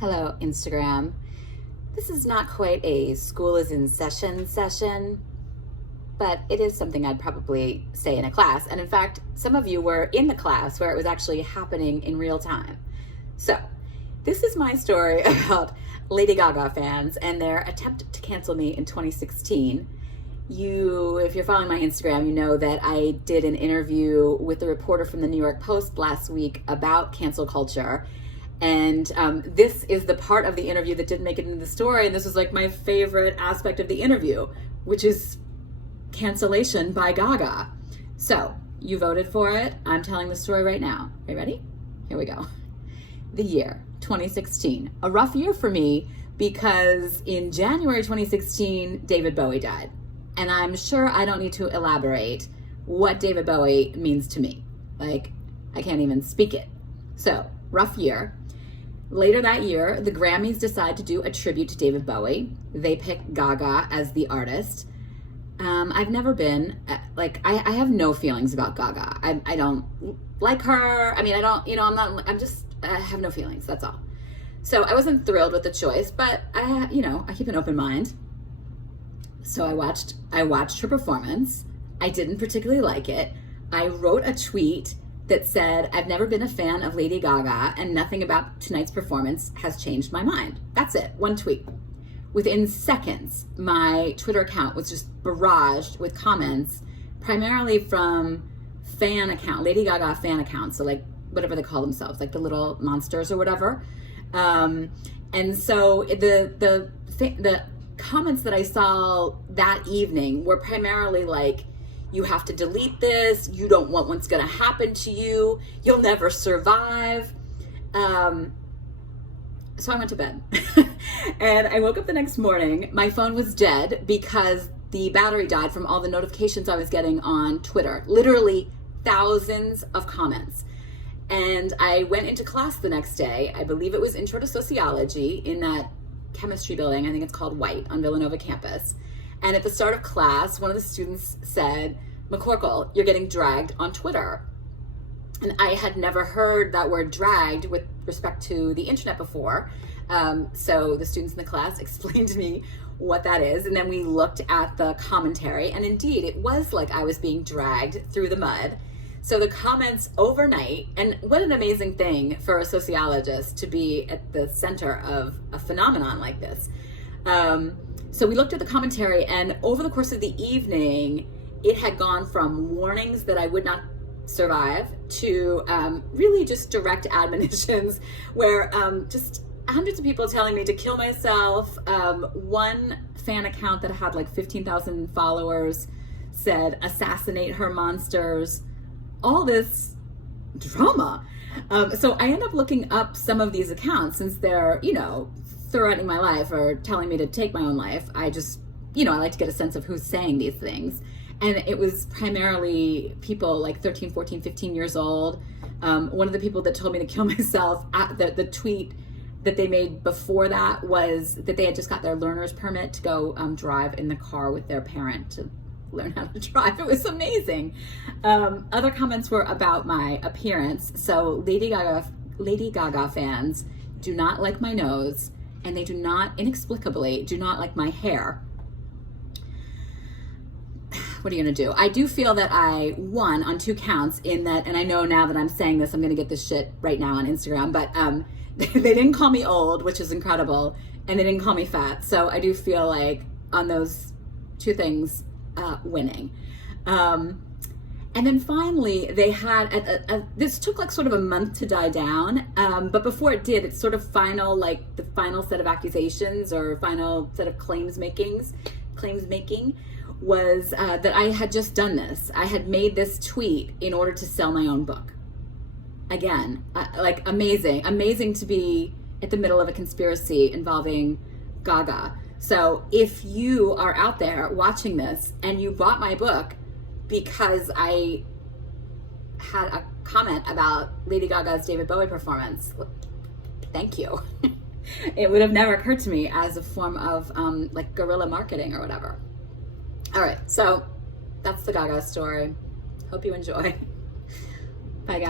Hello, Instagram. This is not quite a school is in session, but it is something I'd probably say in a class. And in fact, some of you were in the class where it was actually happening in real time. So, this is my story about Lady Gaga fans and their attempt to cancel me in 2016. If you're following my Instagram, you know that I did an interview with a reporter from the New York Post last week about cancel culture. And this is the part of the interview that didn't make it into the story. And this was like my favorite aspect of the interview, which is cancellation by Gaga. So you voted for it. I'm telling the story right now. Are you ready? Here we go. The year 2016, a rough year for me because in January 2016, David Bowie died. And I'm sure I don't need to elaborate what David Bowie means to me. Like, I can't even speak it. So, rough year. Later that year, the Grammys decide to do a tribute to David Bowie. They pick Gaga as the artist. I've never been, I have no feelings about Gaga. I don't like her. I mean, I don't, I have no feelings, that's all. So I wasn't thrilled with the choice, but I keep an open mind. So I watched her performance. I didn't particularly like it. I wrote a tweet that said, I've never been a fan of Lady Gaga and nothing about tonight's performance has changed my mind. That's it, one tweet. Within seconds, my Twitter account was just barraged with comments, primarily from Lady Gaga fan accounts, so like whatever they call themselves, like the little monsters or whatever. And so the comments that I saw that evening were primarily like, you have to delete this, you don't want what's gonna happen to you, you'll never survive. So I went to bed. And I woke up the next morning, my phone was dead because the battery died from all the notifications I was getting on Twitter. Literally thousands of comments. And I went into class the next day, I believe it was Intro to Sociology in that chemistry building, I think it's called White on Villanova campus. And at the start of class, one of the students said, McCorkle, you're getting dragged on Twitter. And I had never heard that word dragged with respect to the internet before. So the students in the class explained to me what that is. And then we looked at the commentary. And indeed, it was like I was being dragged through the mud. So the comments overnight, and what an amazing thing for a sociologist to be at the center of a phenomenon like this. So we looked at the commentary, and over the course of the evening, it had gone from warnings that I would not survive to really just direct admonitions where just hundreds of people telling me to kill myself. One fan account that had like 15,000 followers said, assassinate her monsters. All this drama. So I end up looking up some of these accounts since they're, threatening my life or telling me to take my own life. I just, I like to get a sense of who's saying these things. And it was primarily people like 13, 14, 15 years old. One of the people that told me to kill myself, the tweet that they made before that was that they had just got their learner's permit to go drive in the car with their parent to learn how to drive. It was amazing. Other comments were about my appearance. So Lady Gaga fans do not like my nose, and they inexplicably do not like my hair. What are you gonna do? I do feel that I won on 2 counts in that, and I know now that I'm saying this, I'm gonna get this shit right now on Instagram, but they didn't call me old, which is incredible, and they didn't call me fat. So I do feel like on those 2 things, winning. And then finally they had, this took like sort of a month to die down, but before it did, it's sort of the final set of accusations or final set of claims making was that I had just done this. I had made this tweet in order to sell my own book. Again, amazing to be at the middle of a conspiracy involving Gaga. So if you are out there watching this and you bought my book because I had a comment about Lady Gaga's David Bowie performance, thank you. It would have never occurred to me as a form of guerrilla marketing or whatever. All right, so that's the Gaga story. Hope you enjoy. Bye, guys.